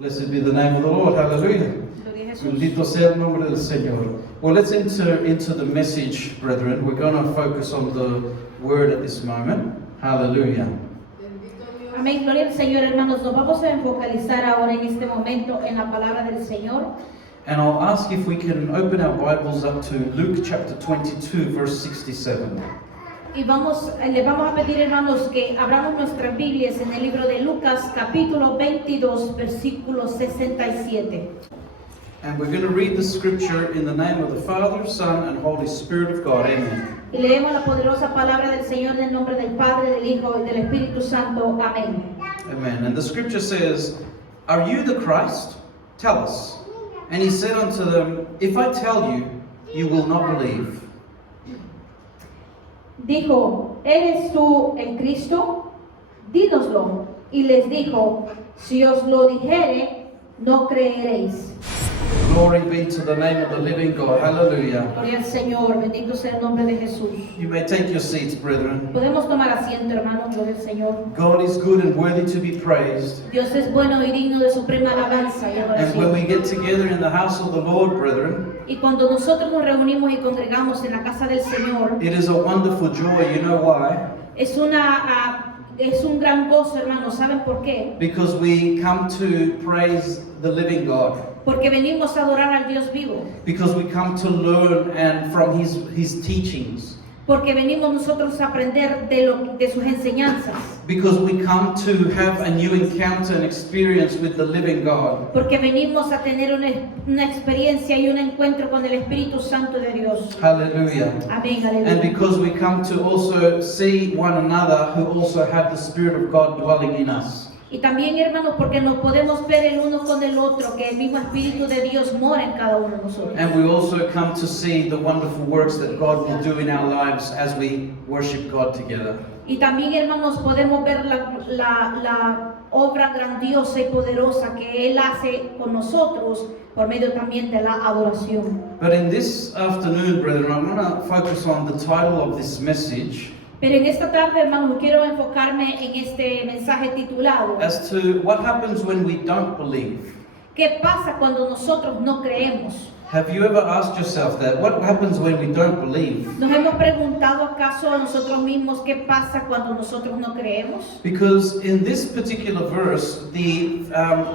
Blessed be the name of the Lord. Hallelujah. Gloria a Jesús. Bendito sea el nombre del Señor. Well, let's enter into the message, brethren. We're going to focus on the word at this moment. Hallelujah. Amén, gloria al Señor, hermanos. Nos vamos a focalizar ahora en este momento en la palabra del Señor. And I'll ask if we can open our Bibles up to Luke chapter 22, verse 67. Y le vamos a pedir, hermanos, que abramos nuestras Biblias en el libro de Lucas, capítulo 22, versículo 67. And we're going to read the scripture in the name of the Father, Son, and Holy Spirit of God. Amen. Y leemos la poderosa palabra del Señor en el nombre del Padre, del Hijo y del Espíritu Santo. Amén. Amen. And the scripture says, "Are you the Christ? Tell us." And he said unto them, "If I tell you, you will not believe." Dijo, ¿eres tú el Cristo? Dínoslo. Y les dijo, si os lo dijere, no creeréis. Glory be to the name of the living God. Hallelujah. Gloria al Señor, bendito sea el nombre de Jesús. You may take your seats, brethren. Podemos tomar asiento, hermanos, gloria al Señor. God is good and worthy to be praised. Dios es bueno y digno de suprema alabanza y And when we adoración. get together in the house of the Lord, brethren, Y cuando nosotros nos reunimos y congregamos en la casa del Señor, it is a wonderful joy. You know why? es un gran gozo, hermanos. ¿Saben por qué? Because we come to praise the living God. Porque venimos a adorar al Dios vivo. Because we come to learn and from His teachings. Porque venimos nosotros a aprender de sus enseñanzas. Because we come to have a new encounter and experience with the living God. Porque venimos a tener una experiencia y un encuentro con el Espíritu Santo de Dios. Hallelujah. Amén, And aleluya. because we come to also see one another who also have the Spirit of God dwelling in us. Y también, hermanos, porque nos podemos ver el uno con el otro, que el mismo Espíritu de Dios mora en cada uno de nosotros. And we also come to see the wonderful works that God will do in our lives as we worship God together. Y también, hermanos, podemos ver la obra grandiosa y poderosa que Él hace con nosotros por medio también de la adoración. But in this afternoon, brethren, I want to focus on the title of this message Pero en esta tarde, hermanos, quiero enfocarme en este mensaje titulado as to what happens when we don't believe. ¿Qué pasa cuando nosotros no creemos? Have you ever asked yourself that? What happens when we don't believe? ¿Nos hemos preguntado acaso a nosotros mismos qué pasa cuando nosotros no creemos? Because in this particular verse, the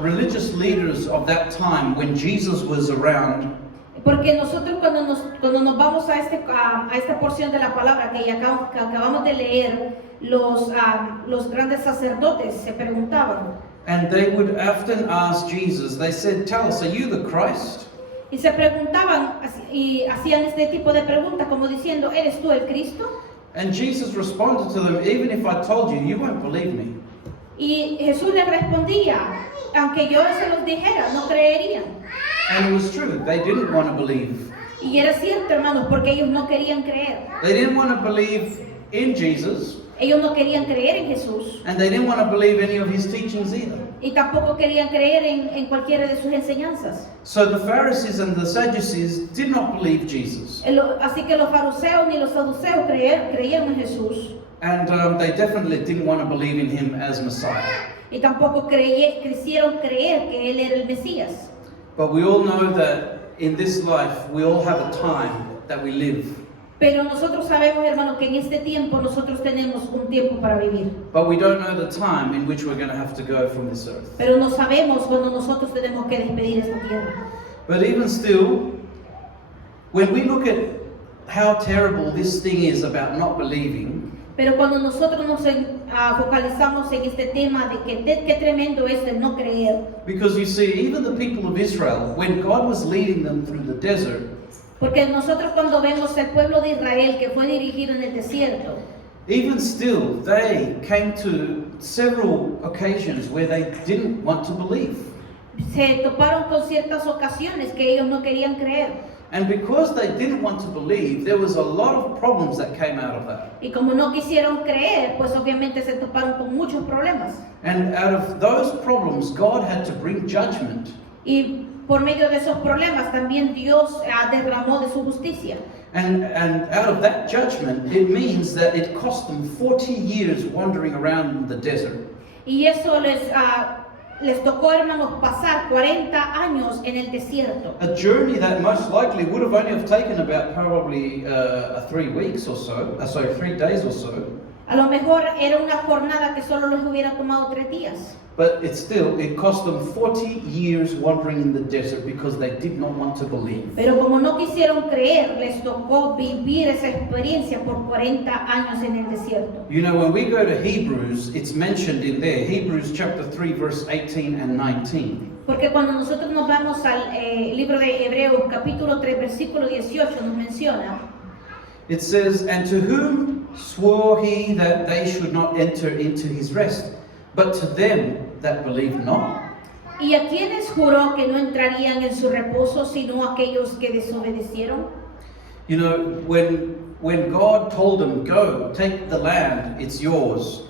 religious leaders of that time, when Jesus was around, Porque nosotros cuando nos vamos a esta porción de la palabra que acabamos de leer, los grandes sacerdotes se preguntaban and they would often ask Jesus, they said, "Tell us, are you the Christ?" y se preguntaban y hacían este tipo de preguntas como diciendo, ¿eres tú el Cristo? And Jesus responded to them, "Even if I told you, you won't believe me." Y Jesús les respondía, aunque yo se los dijera, no creerían. And it was true, they didn't want to believe. Y era cierto, hermanos, porque ellos no querían creer. They didn't want to believe in Jesus, Ellos no querían creer en Jesús and they didn't want to believe any of his teachings either. y tampoco querían creer en cualquiera de sus enseñanzas. So the Pharisees and the Sadducees did not believe Jesus. Así que los fariseos ni los saduceos creyeron en Jesús And they definitely didn't want to believe in him as Messiah. y tampoco quisieron creer que Él era el Mesías. But we all know that in this life, we all have a time that we live. Pero nosotros sabemos, hermanos, que en este tiempo nosotros tenemos un tiempo para vivir. But we don't know the time in which we're going to have to go from this earth. Pero no sabemos cuándo nosotros tenemos que despedir esta tierra. But even still, when we look at how terrible this thing is about not believing, Pero cuando nosotros nos focalizamos en este tema de que qué tremendo es el no creer, because you see, even the people of Israel, when God was leading them through the desert, porque nosotros cuando vemos el pueblo de Israel que fue dirigido en el desierto, even still, they came to several occasions where they didn't want to believe. se toparon con ciertas ocasiones que ellos no querían creer. And because they didn't want to believe, there was a lot of problems that came out of that. Y como no quisieron creer, pues obviamente se toparon con muchos problemas. And out of those problems, God had to bring judgment. Y por medio de esos problemas también Dios derramó de su justicia. And out of that judgment, it means that it cost them 40 years wandering around in the desert. Y eso les tocó, hermanos, pasar 40 años en el desierto. A journey that most likely would have only have taken about probably 3 weeks or so, 3 days or so. A lo mejor era una jornada que solo les hubiera tomado 3 días. But it cost them 40 years wandering in the desert because they did not want to believe. Pero como no quisieron creer, les tocó vivir esa experiencia por 40 años en el desierto. You know, when we go to Hebrews, it's mentioned in there, Hebrews chapter 3, verse 18 and 19. Porque cuando nosotros nos vamos al libro de Hebreos, capítulo 3, versículo 18, nos menciona, It says, "And to whom swore he that they should not enter into his rest, but to them that believe not." ¿y a quienes juró que no entrarían en su reposo, sino a aquellos que desobedecieron? You know, when God told them, "Go, take the land, it's yours.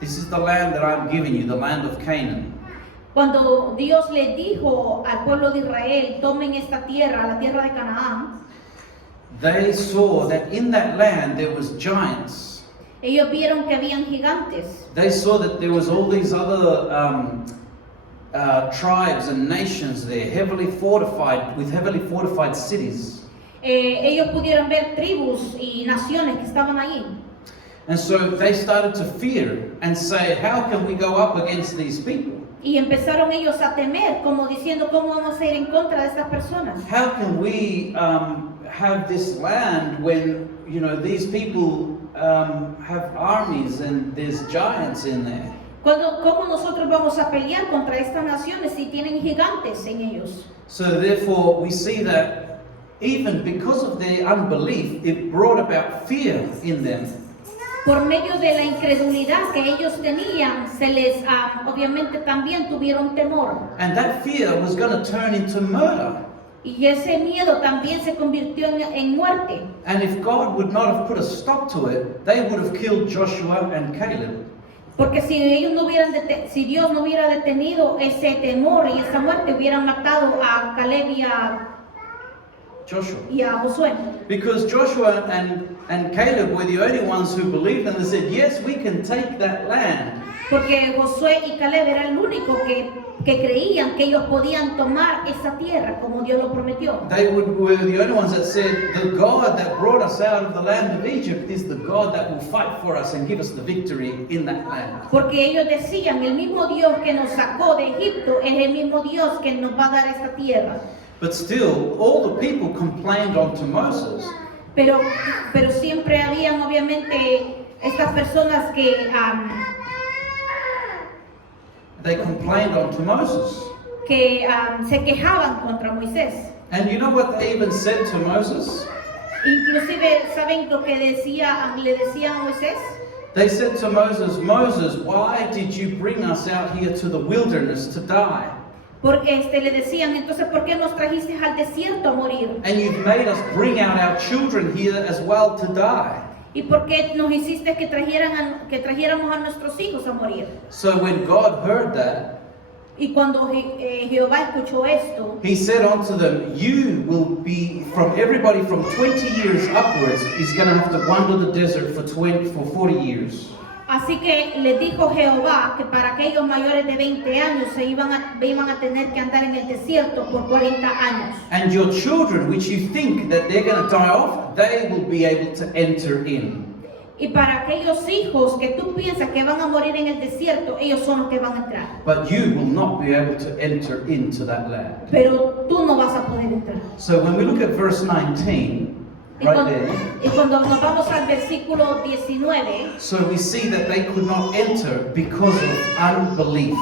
This is the land that I'm giving you, the land of Canaan." Cuando Dios le dijo al pueblo de Israel, tomen esta tierra, la tierra de Canaán, They saw that in that land there was giants. ellos vieron que habían gigantes. They saw that there was all these other tribes and nations there, heavily fortified cities. Ellos pudieron ver tribus y naciones que estaban allí. And so they started to fear and say, "How can we go up against these people? Y empezaron ellos a temer, como diciendo, ¿cómo vamos a ir en contra de estas personas? How can we have this land when, you know, these people have armies and there's giants in there?" ¿Cómo nosotros vamos a pelear contra estas naciones si tienen gigantes en ellos? So therefore we see that even because of their unbelief, it brought about fear in them. Por medio de la incredulidad que ellos tenían, se les obviamente también tuvieron temor. And that fear was going to turn into murder. Y ese miedo también se convirtió en muerte. And if God would not have put a stop to it, they would have killed Joshua and Caleb. Porque si ellos no hubieran si Dios no hubiera detenido ese temor y esa muerte, hubieran matado a Caleb y a Josué. Because Joshua and Caleb were the only ones who believed, and they said, "Yes, we can take that land." Porque Josué y Caleb era el único que creían que ellos podían tomar esa tierra como Dios lo prometió. They were the only ones that said, "The God that brought us out of the land of Egypt is the God that will fight for us and give us the victory in that land." Porque ellos decían, el mismo Dios que nos sacó de Egipto es el mismo Dios que nos va a dar esta tierra. But still, all the people complained unto Moses. Pero siempre habían obviamente estas personas que They complained unto Moses. se quejaban contra Moisés. And you know what they even said to Moses? Inclusive, ¿saben lo que le decían a Moisés? They said to Moses, "Moses, why did you bring us out here to the wilderness to die? Porque le decían, entonces, ¿por qué nos trajiste al desierto a morir? And you've made us bring out our children here as well to die." ¿Y por qué nos hiciste que trajéramos a nuestros hijos a morir? So when God heard that, Y cuando Jehová escuchó esto, he said unto them, "You will be, from everybody from 20 years upwards is going to have to wander the desert for 40 years. así que les dijo Jehová que para aquellos mayores de 20 años se iban a tener que andar en el desierto por 40 años. And your children, which you think that they're going to die off, they will be able to enter in." Y para aquellos hijos que tú piensas que van a morir en el desierto, ellos son los que van a entrar. But you will not be able to enter into that land. Pero tú no vas a poder entrar. So when we look at verse 19, right there, Y cuando nos vamos al versículo 19, so we see that they could not enter because of unbelief.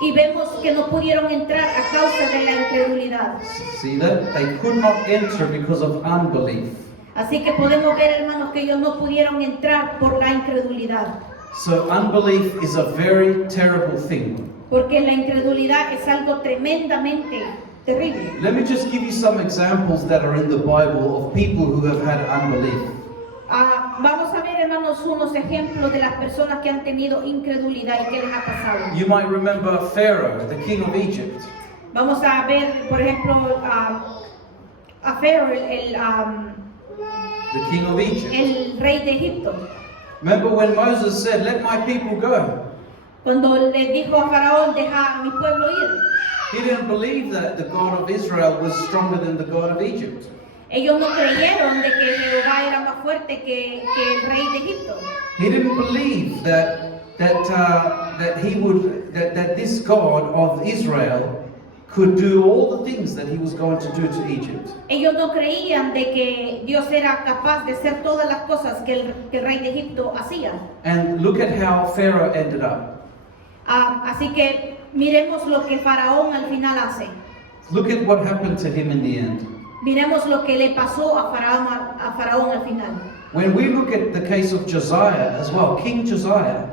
y vemos que no pudieron entrar a causa de la incredulidad. See that? They could not enter because of unbelief. Así que podemos ver, hermanos, que ellos no pudieron entrar por la incredulidad. So unbelief is a very terrible thing. Porque la incredulidad es algo tremendamente terrible. Let me just give you some examples that are in the Bible of people who have had unbelief. Vamos a ver, hermanos, unos ejemplos de las personas que han tenido incredulidad y qué les ha pasado. You might remember Pharaoh, the king of Egypt. Vamos a ver, por ejemplo, a Pharaoh, The king of Egypt. el rey de Egipto. Remember when Moses said, "Let my people go." Cuando le dijo a Faraón, deja a mi pueblo ir. He didn't believe that the God of Israel was stronger than the God of Egypt. Ellos no creyeron de que Jehová era más fuerte que el rey de Egipto. He didn't believe that this God of Israel could do all the things that he was going to do to Egypt. Ellos no creían de que Dios era capaz de hacer todas las cosas que el rey de Egipto hacía. And look at how Pharaoh ended up. Así que miremos lo que Faraón al final hace. Look at what happened to him in the end. Miremos lo que le pasó a Faraón al final. When we look at the case of Josiah as well, King Josiah,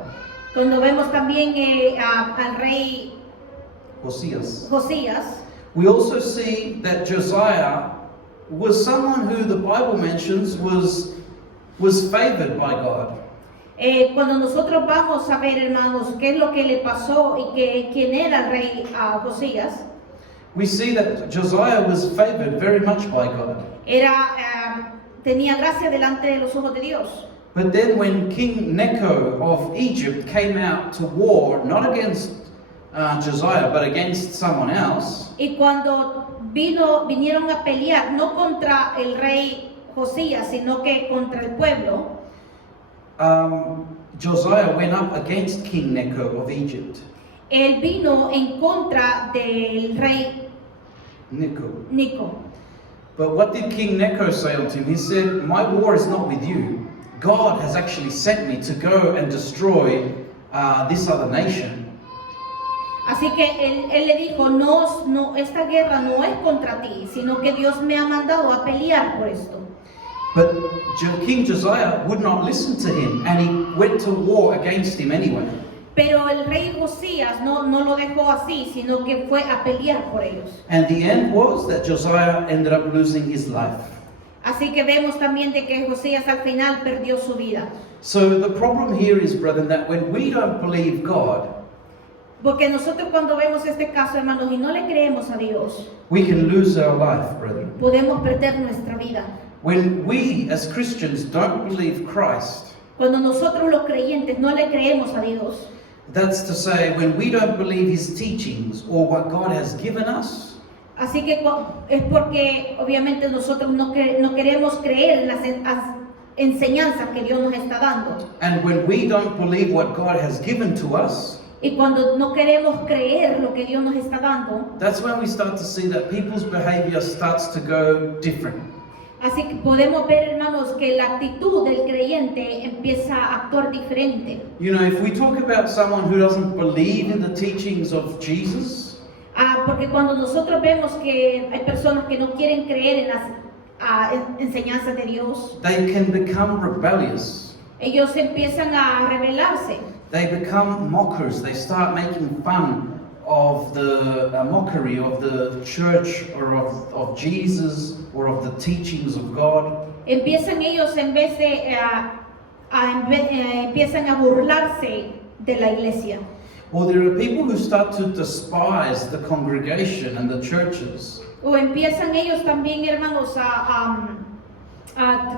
Cuando vemos también al rey Josías, we also see that Josiah was someone who the Bible mentions was favored by God. Cuando nosotros vamos a ver, hermanos, qué es lo que le pasó y quién era el rey Josías, We see that Josiah was favored very much by God. tenía gracia delante de los ojos de Dios. But then when King Necho of Egypt came out to war, not against Josiah, but against someone else, Y cuando vinieron a pelear, no contra el rey Josías, sino que contra el pueblo, Josiah went up against King Necho of Egypt. él vino en contra del rey Nico. But what did King Necho say unto him? He said, my war is not with you. God has actually sent me to go and destroy this other nation. Así que él le dijo, no, esta guerra no es contra ti, sino que Dios me ha mandado a pelear por esto. But King Josiah would not listen to him, and he went to war against him anyway. Pero el rey Josías no lo dejó así, sino que fue a pelear por ellos. And the end was that Josiah ended up losing his life. Así que vemos también de que Josías al final perdió su vida. So the problem here is, brethren, that when we don't believe God, Porque nosotros cuando vemos este caso, hermanos, y no le creemos a Dios, we can lose our life, brethren. podemos perder nuestra vida. When we as Christians don't believe Christ, Cuando nosotros los creyentes no le creemos a Dios, that's to say, when we don't believe his teachings or what God has given us, así que es porque obviamente nosotros no queremos creer en las enseñanzas que Dios nos está dando. and when we don't believe what God has given to us, Y cuando no queremos creer lo que Dios nos está dando, that's when we start to see that people's behavior starts to go different. así que podemos ver, hermanos, que la actitud del creyente empieza a actuar diferente. You know, if we talk about someone who doesn't believe in the teachings of Jesus, Porque cuando nosotros vemos que hay personas que no quieren creer en las enseñanzas de Dios, they can become rebellious. ellos empiezan a rebelarse. They become mockers. They start making fun of the mockery of the church or of Jesus or of the teachings of God. Empiezan ellos en vez de empiezan a burlarse de la iglesia. Or there are people who start to despise the congregation and the churches. O empiezan ellos también, hermanos, a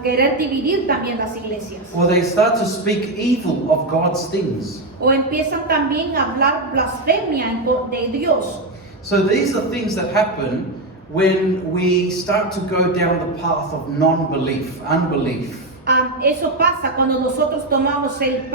querer dividir también las iglesias. Or they start to speak evil of God's things. O empiezan también a hablar blasfemia de Dios. So these are things that happen when we start to go down the path of non-belief, unbelief. Eso pasa cuando nosotros tomamos el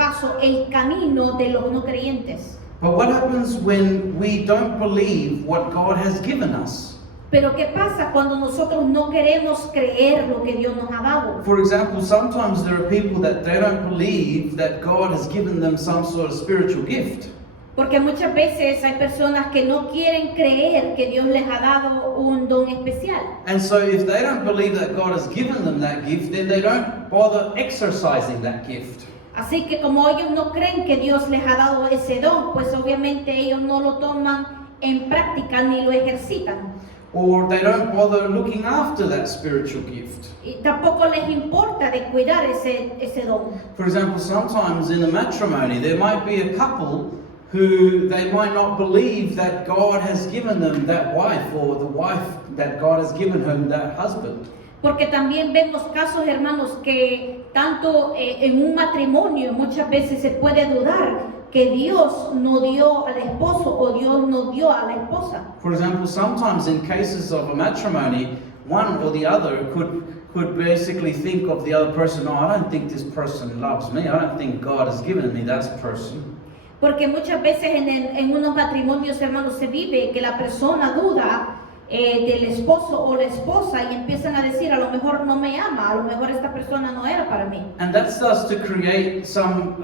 camino de los no creyentes. But what happens when we don't believe what God has given us? Pero ¿qué pasa cuando nosotros no queremos creer lo que Dios nos ha dado? For example, sometimes there are people that they don't believe that God has given them some sort of spiritual gift. Porque muchas veces hay personas que no quieren creer que Dios les ha dado un don especial. And so if they don't believe that God has given them that gift, then they don't bother exercising that gift. Así que como ellos no creen que Dios les ha dado ese don, pues obviamente ellos no lo toman en práctica ni lo ejercitan. Or they don't bother looking after that spiritual gift. Y tampoco les importa de cuidar ese don. For example, sometimes in a matrimony, there might be a couple who they might not believe that God has given them that wife, or the wife that God has given him that husband. Porque también vemos casos, hermanos, que tanto en un matrimonio muchas veces se puede dudar que Dios no dio al esposo o Dios no dio a la esposa. For example, sometimes in cases of a matrimony, one or the other could basically think of the other person, no, I don't think this person loves me. I don't think God has given me that person. Porque muchas veces en unos matrimonios, hermanos, se vive que la persona duda del esposo o la esposa y empiezan a decir, a lo mejor no me ama, a lo mejor esta persona no era para mí. And that starts to create some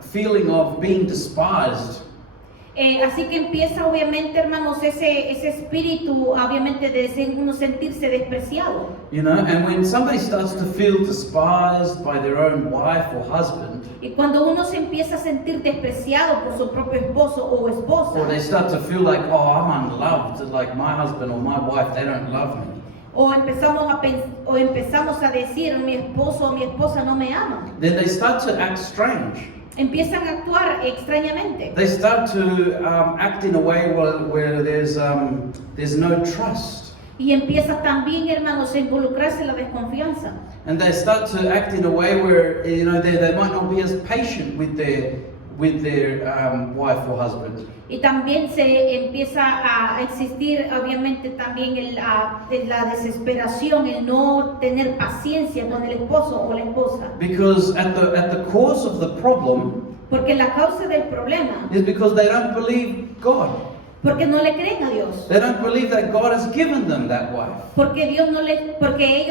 feeling of being despised. Así que empieza obviamente, hermanos, ese espíritu obviamente de uno sentirse despreciado. You know, and when somebody starts to feel despised by their own wife or husband, Y cuando uno se empieza a sentir despreciado por su propio esposo o esposa, or they start to feel like, oh, I'm unloved, like my husband or my wife, they don't love me, o empezamos a decir, mi esposo o mi esposa no me ama, then they start to act strange. empiezan a actuar extrañamente. They start to act in a way where there's no trust. Y empieza también, hermanos, a involucrarse la desconfianza. And they start to act in a way where, you know, they might not be as patient with their wife or husband. Y también se empieza a existir, obviamente, también la desesperación, el no tener paciencia con el esposo o la esposa. Because at the cause of the problem Porque la causa del problema, is because they don't believe God. porque no le creen a Dios. They don't believe that God has given them that wife. Porque ellos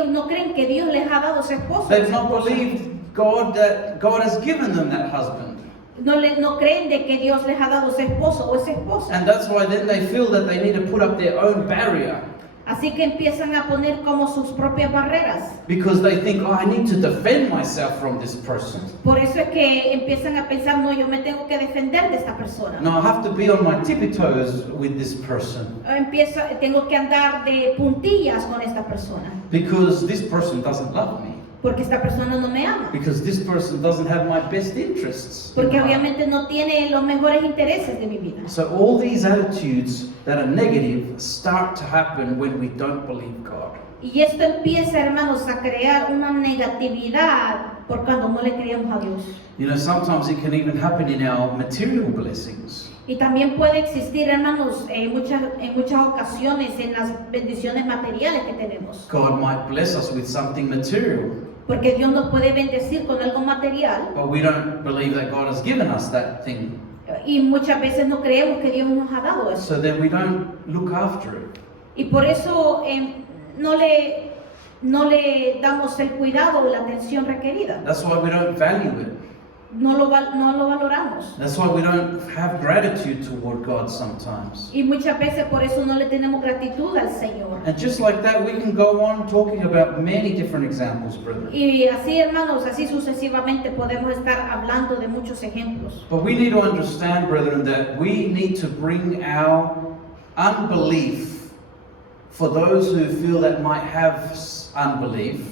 no creen que Dios les ha dado ese esposo. They've esa not esposa. believed that God has given them that husband. No creen de que Dios les ha dado ese esposo o esa esposa. And that's why then they feel that they need to put up their own barrier. Así que empiezan a poner como sus propias barreras. Because they think, oh, I need to defend myself from this person. Por eso es que empiezan a pensar, no, yo me tengo que defender de esta persona. No, I have to be on my tippy toes with this person. Tengo que andar de puntillas con esta persona. Because this person doesn't love me. Porque esta persona no me ama. Because this person doesn't have my best interests. Porque obviamente no tiene los mejores intereses de mi vida. So all these attitudes that are negative start to happen when we don't believe God. Y esto empieza, hermanos, a crear una negatividad por cuando no le creemos a Dios. You know, sometimes it can even happen in our material blessings. Y también puede existir, hermanos, en muchas ocasiones en las bendiciones materiales que tenemos. God might bless us with something material, Porque Dios nos puede bendecir con algo material but we don't believe that God has given us that thing. y muchas veces no creemos que Dios nos ha dado eso. So then we don't look after it. Y por eso no le damos el cuidado o la atención requerida. That's why we don't value it. No lo valoramos. That's why we don't have gratitude toward God sometimes. Y muchas veces por eso no le tenemos gratitud al Señor. And just like that, we can go on talking about many different examples, brethren. Y así, hermanos, así sucesivamente podemos estar hablando de muchos ejemplos. But we need to understand, brethren, that we need to bring our unbelief for those who feel that might have unbelief.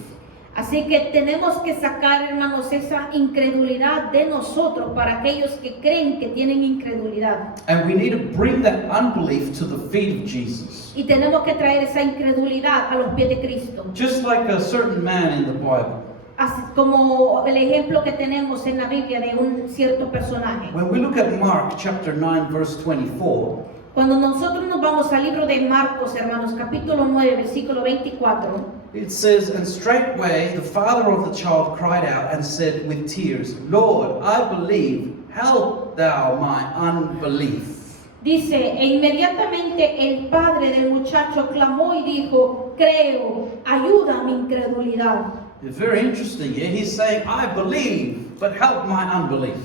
Así que tenemos que sacar, hermanos, esa incredulidad de nosotros para aquellos que creen que tienen incredulidad. And we need to bring that unbelief to the feet of Jesus. Y tenemos que traer esa incredulidad a los pies de Cristo. Just like a certain man in the Bible. Así como el ejemplo que tenemos en la Biblia de un cierto personaje. When we look at Mark chapter 9, verse 24, Cuando nosotros nos vamos al libro de Marcos, hermanos, capítulo 9, versículo 24, it says, and straightway the father of the child cried out and said with tears, Lord, I believe, help thou my unbelief. dice, e inmediatamente el padre del muchacho clamó y dijo, creo, ayuda a mi incredulidad. It's very interesting here. He's saying, I believe, but help my unbelief.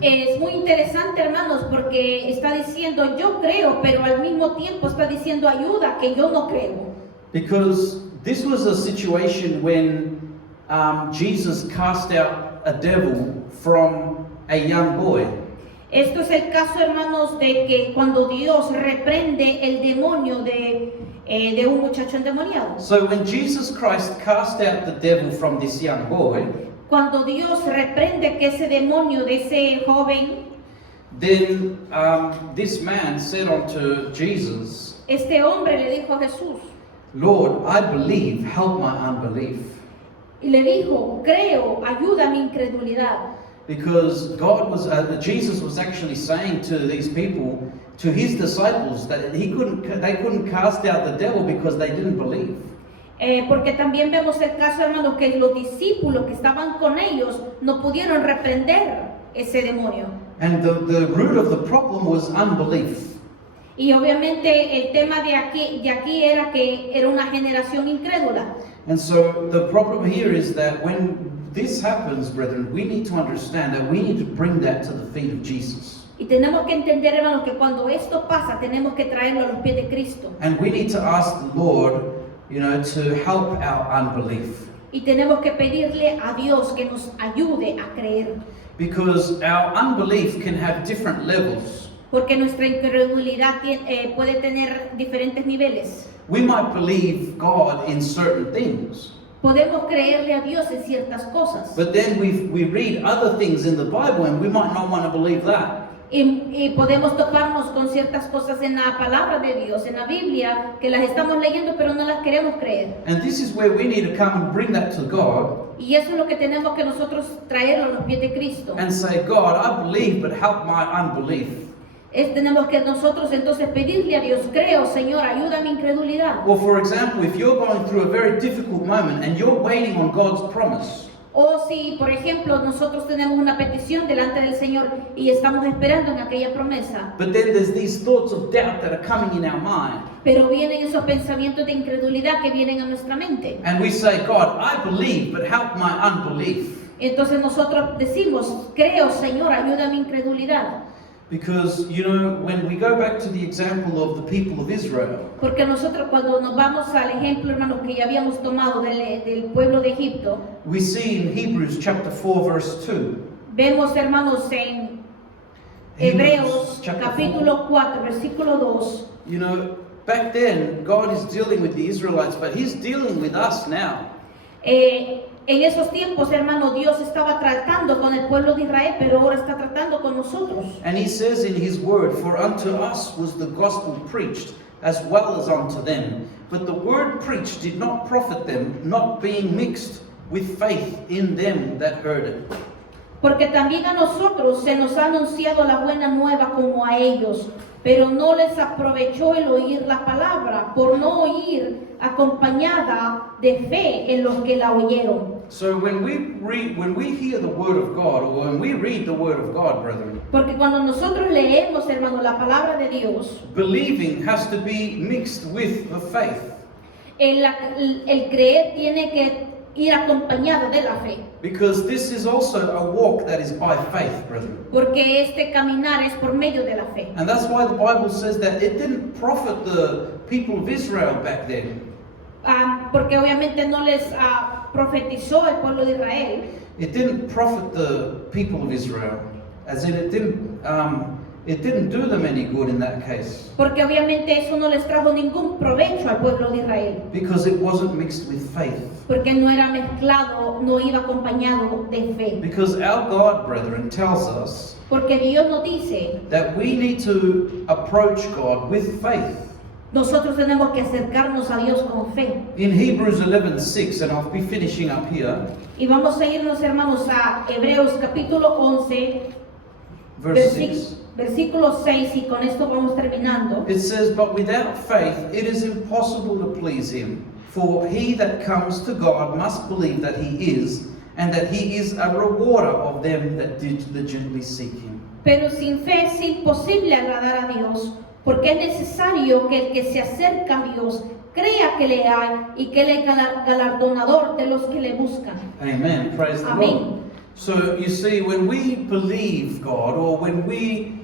Es muy interesante, hermanos, porque está diciendo, yo creo, pero al mismo tiempo está diciendo, ayuda, que yo no creo. Because this was a situation when Jesus cast out a devil from a young boy. Esto es el caso, hermanos, de que cuando Dios reprende el demonio de un muchacho endemoniado. So when Jesus Christ cast out the devil from this young boy, Cuando Dios reprende que ese demonio de ese joven, then this man said unto Jesus, este hombre le dijo a Jesús, Lord, I believe, help my unbelief. y le dijo, creo, ayuda a mi incredulidad. Because Jesus was actually saying to these people, to his disciples, that they couldn't cast out the devil because they didn't believe. Porque también vemos el caso, hermanos, que los discípulos que estaban con ellos no pudieron reprender ese demonio. And the root of the problem was unbelief. Y obviamente el tema de aquí era que era una generación incrédula. And so the problem here is that when this happens, brethren, we need to understand that we need to bring that to the feet of Jesus. Y tenemos que entender, hermanos, que cuando esto pasa, tenemos que traerlo a los pies de Cristo. And we need to ask the Lord, to help our unbelief. Y tenemos que pedirle a Dios que nos ayude a creer. Because our unbelief can have different levels. Porque nuestra incredulidad puede tener diferentes niveles. We might believe God in certain things. Podemos creerle a Dios en ciertas cosas. But then we read other things in the Bible and we might not want to believe that. Y podemos toparnos con ciertas cosas en la palabra de Dios, en la Biblia, que las estamos leyendo pero no las queremos creer. And this is where we need to come and bring that to God. Y eso es lo que tenemos que nosotros traerlo a los pies de Cristo. And say, God, I believe, but help my unbelief. Tenemos que nosotros entonces pedirle a Dios, creo, Señor, ayuda a mi incredulidad. Or for example, if you're going through a very difficult moment and you're waiting on God's promise. O si, por ejemplo, nosotros tenemos una petición delante del Señor y estamos esperando en aquella promesa. But then there's these thoughts of doubt that are coming in our mind. Pero vienen esos pensamientos de incredulidad que vienen a nuestra mente. And we say, God, I believe, but help my unbelief. Entonces nosotros decimos, creo, Señor, ayuda a mi incredulidad. Because, when we go back to the example of the people of Israel. Porque nosotros cuando nos vamos al ejemplo, hermanos, que ya habíamos tomado del pueblo de Egipto, We see in Hebrews chapter 4 verse 2. vemos, hermanos, en Hebreos capítulo 4, versículo 2. Back then, God is dealing with the Israelites, but He's dealing with us now. En esos tiempos, hermano, Dios estaba tratando con el pueblo de Israel, pero ahora está tratando con nosotros. And He says in His word, for unto us was the gospel preached, as well as unto them. But the word preached did not profit them, not being mixed with faith in them that heard it. Porque también a nosotros se nos ha anunciado la buena nueva como a ellos, pero no les aprovechó el oír la palabra, por no oír acompañada de fe en los que la oyeron. So when we hear the word of God, or when we read the word of God, brethren, Porque cuando nosotros leemos, hermano, la palabra de Dios, believing has to be mixed with the faith. el creer tiene que ir acompañado de la fe. Because this is also a walk that is by faith, brethren. Porque este caminar es por medio de la fe. And that's why the Bible says that it didn't profit the people of Israel back then. Porque obviamente no les profetizó el pueblo de Israel. It didn't profit the people of Israel, as in it didn't do them any good in that case. Porque obviamente eso no les trajo ningún provecho al pueblo de Israel. Because it wasn't mixed with faith. Porque no era mezclado, no iba acompañado de fe. Because our God, brethren, tells us Porque Dios nos dice, that we need to approach God with faith. nosotros tenemos que acercarnos a Dios con fe. In Hebrews 11:6, and I'll be finishing up here, Y vamos a irnos, hermanos, a Hebreos capítulo 11, verse 6. versículo 6, y con esto vamos terminando. It says, but without faith it is impossible to please Him. For he that comes to God must believe that He is, and that He is a rewarder of them that diligently seek Him. Pero sin fe es imposible agradar a Dios, porque es necesario que el que se acerca a Dios crea que le hay y que Él es galardonador de los que le buscan. Amen. Praise the Amen. Lord. So you see, when we believe God, or when we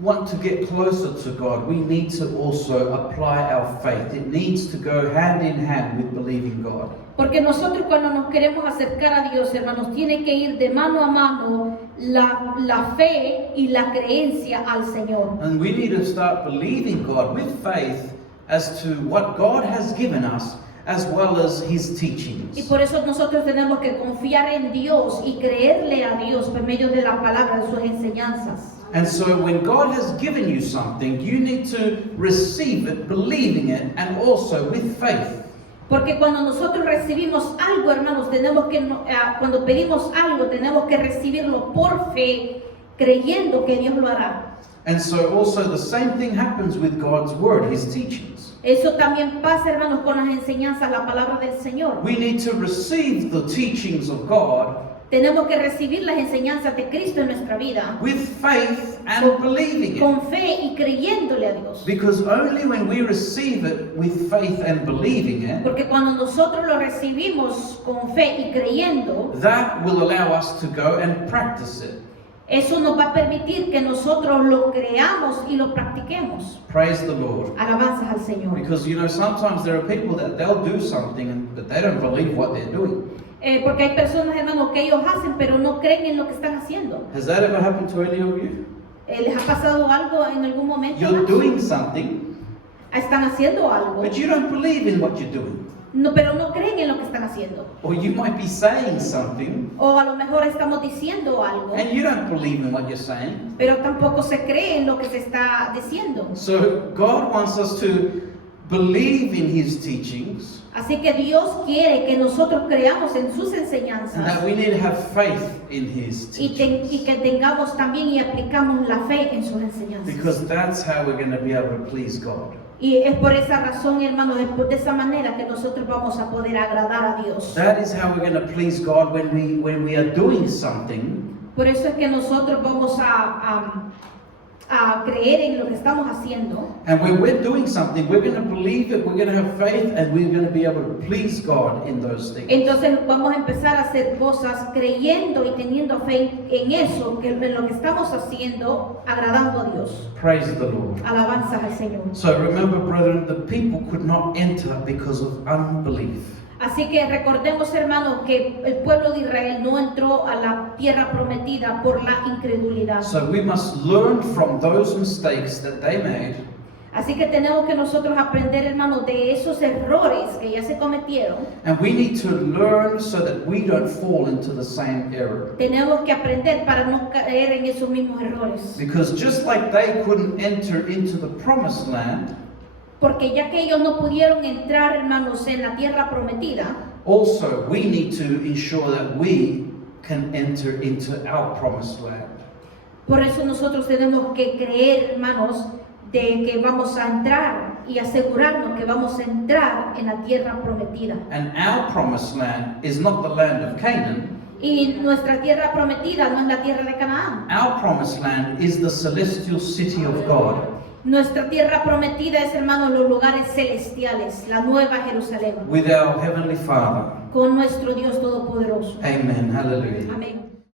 want to get closer to God, we need to also apply our faith. It needs to go hand in hand with believing God. Porque nosotros cuando nos queremos acercar a Dios, hermanos, tiene que ir de mano a mano la fe y la creencia al Señor. And we need to start believing God with faith as to what God has given us, as well as His Y teachings. por eso nosotros tenemos que confiar en Dios y creerle a Dios por medio de la palabra, de sus enseñanzas. And so when God has given you something, you need to receive it, believing it, and also with faith. Porque cuando nosotros recibimos algo, hermanos, cuando pedimos algo, tenemos que recibirlo por fe, creyendo que Dios lo hará. And so also the same thing happens with God's word, his teachings. Eso también pasa, hermanos, con las enseñanzas, la palabra del Señor. We need to receive the teachings of God Tenemos que recibir las enseñanzas de Cristo en nuestra vida with faith and believing it. con fe y creyéndole a Dios. Because only when we receive it with faith and believing it, Porque cuando nosotros lo recibimos con fe y creyendo, that will allow us to go and practice it. eso nos va a permitir que nosotros lo creamos y lo practiquemos. Praise the Lord. Alabanzas al Señor. Because sometimes there are people that they'll do something but they don't believe what they're doing. Porque hay personas, hermanos, que ellos hacen, pero no creen en lo que están haciendo. Has that ever happened to any of you? ¿Les ha pasado algo en algún momento? You're doing something, Están haciendo algo, but you don't believe in what you're doing. no, pero no creen en lo que están haciendo. Or you might be saying something O a lo mejor estamos diciendo algo, and you don't believe in what you're saying. pero tampoco se cree en lo que se está diciendo. So God wants us to believe in his teachings, Así que Dios quiere que nosotros creamos en sus and enseñanzas that we need to have faith in his y teachings. que tengamos también y aplicamos la fe en sus enseñanzas. Because that's how we're going to be able to please God. Y es por esa razón, hermanos, es de esa manera que nosotros vamos a poder agradar a Dios. That is how we're going to please God when we are doing something Por eso es que nosotros vamos a creer en lo que estamos haciendo. and when we're doing something, we're going to believe it, we're going to have faith, and we're going to be able to please God in those things. Entonces vamos a empezar a hacer cosas creyendo y teniendo fe en eso, que en lo que estamos haciendo, agradando a Dios. Praise the Lord. Alabanzas al Señor. So remember, brethren, the people could not enter because of unbelief. Así que recordemos, hermanos, que el pueblo de Israel no entró a la tierra prometida por la incredulidad. So we must learn from those mistakes that they made, Así que tenemos que nosotros aprender, hermanos, de esos errores que ya se cometieron. and we need to learn so that we don't fall into the same error. Tenemos que aprender para no caer en esos mismos errores. Because just like they couldn't enter into the promised land, Porque ya que ellos no pudieron entrar, hermanos, en la tierra prometida, also we need to ensure that we can enter into our promised land. por eso nosotros tenemos que creer, hermanos, de que vamos a entrar y asegurarnos que vamos a entrar en la tierra prometida. And our promised land is not the land of Canaan. Y nuestra tierra prometida no es la tierra de Canaán. Our promised land is the celestial city of God. Nuestra tierra prometida es, hermanos, los lugares celestiales, la nueva Jerusalén, With our Heavenly Father. con nuestro Dios Todopoderoso. Amen. Hallelujah. Amén.